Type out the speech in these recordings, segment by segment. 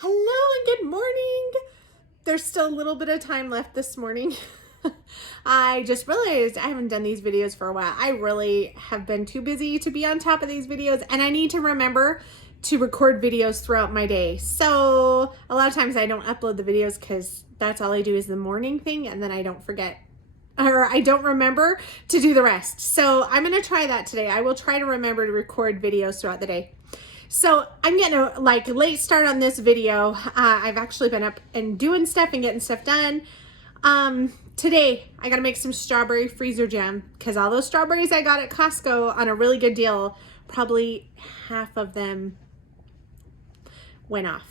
Hello and good morning. There's still a little bit of time left this morning. I just realized I haven't done these videos for a while. I really have been too busy to be on top of these videos, and I need to remember to record videos throughout my day. So a lot of times I don't upload the videos because that's all I do is the morning thing, and then I don't forget or I don't remember to do the rest. So I'm going to try that today. I will try to remember to record videos throughout the day. So I'm getting a late start on this video. I've actually been up and doing stuff and getting stuff done. Today I gotta make some strawberry freezer jam because all those strawberries I got at Costco on a really good deal, probably half of them went off.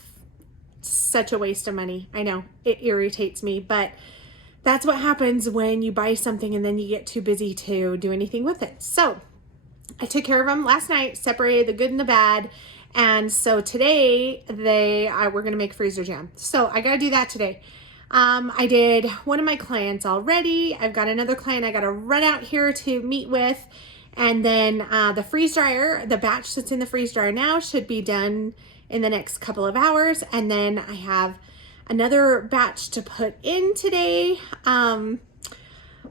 Such a waste of money. I know, it irritates me, but that's what happens when you buy something and then you get too busy to do anything with it. So I took care of them last night, separated the good and the bad. And so today we're going to make freezer jam. So I got to do that today. I did one of my clients already. I've got another client I got to run out here to meet with. And then the freeze dryer, the batch that's in the freeze dryer now should be done in the next couple of hours. And then I have another batch to put in today.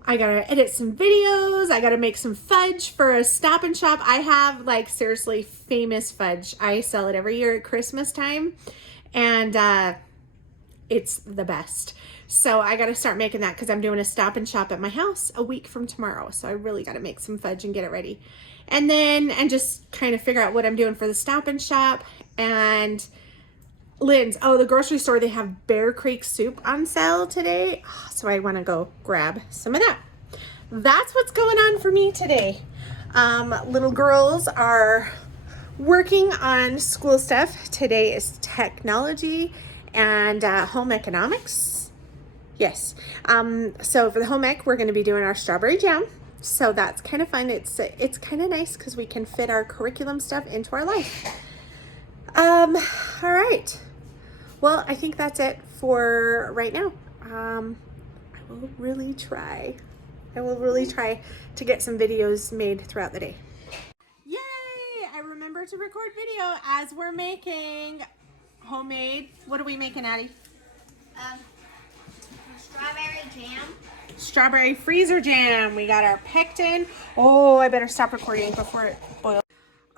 I gotta edit some videos. I gotta make some fudge for a Stop and Shop. I have seriously famous fudge. I sell it every year at Christmas time, and it's the best. So I gotta start making that because I'm doing a Stop and Shop at my house a week from tomorrow. So I really gotta make some fudge and get it ready. And just kind of figure out what I'm doing for the Stop and Shop. And Lynn's, the grocery store, they have Bear Creek soup on sale today. So I want to go grab some of that. That's what's going on for me today. Little girls are working on school stuff. Today is technology and home economics. Yes. So for the home ec, we're going to be doing our strawberry jam. So that's kind of fun. It's kind of nice because we can fit our curriculum stuff into our life. All right. Well, I think that's it for right now. I will really try to get some videos made throughout the day. Yay! I remember to record video as we're making homemade, what are we making, Addie? Strawberry jam. Strawberry freezer jam. We got our pectin. Oh, I better stop recording before it boils.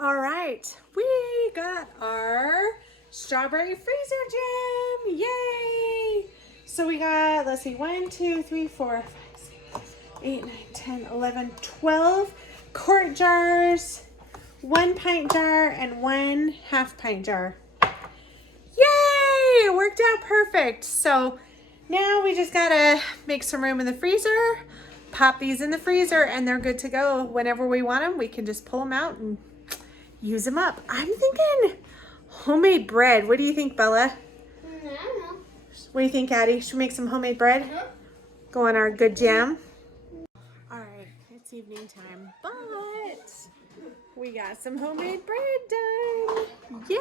All right, we got our strawberry freezer jam. Yay! So we got, let's see, 1, 2, 3, 4, 5, 6, 8, 9, 10, 11, 12 quart jars, 1 pint jar, and 1 half pint jar. Yay! It worked out perfect. So now we just gotta make some room in the freezer, pop these in the freezer, and they're good to go. Whenever we want them, we can just pull them out and use them up. I'm thinking homemade bread. What do you think, Bella? I don't know. What do you think, Addie? Should we make some homemade bread? Go on our good jam. All right, it's evening time, but we got some homemade bread done. Yay!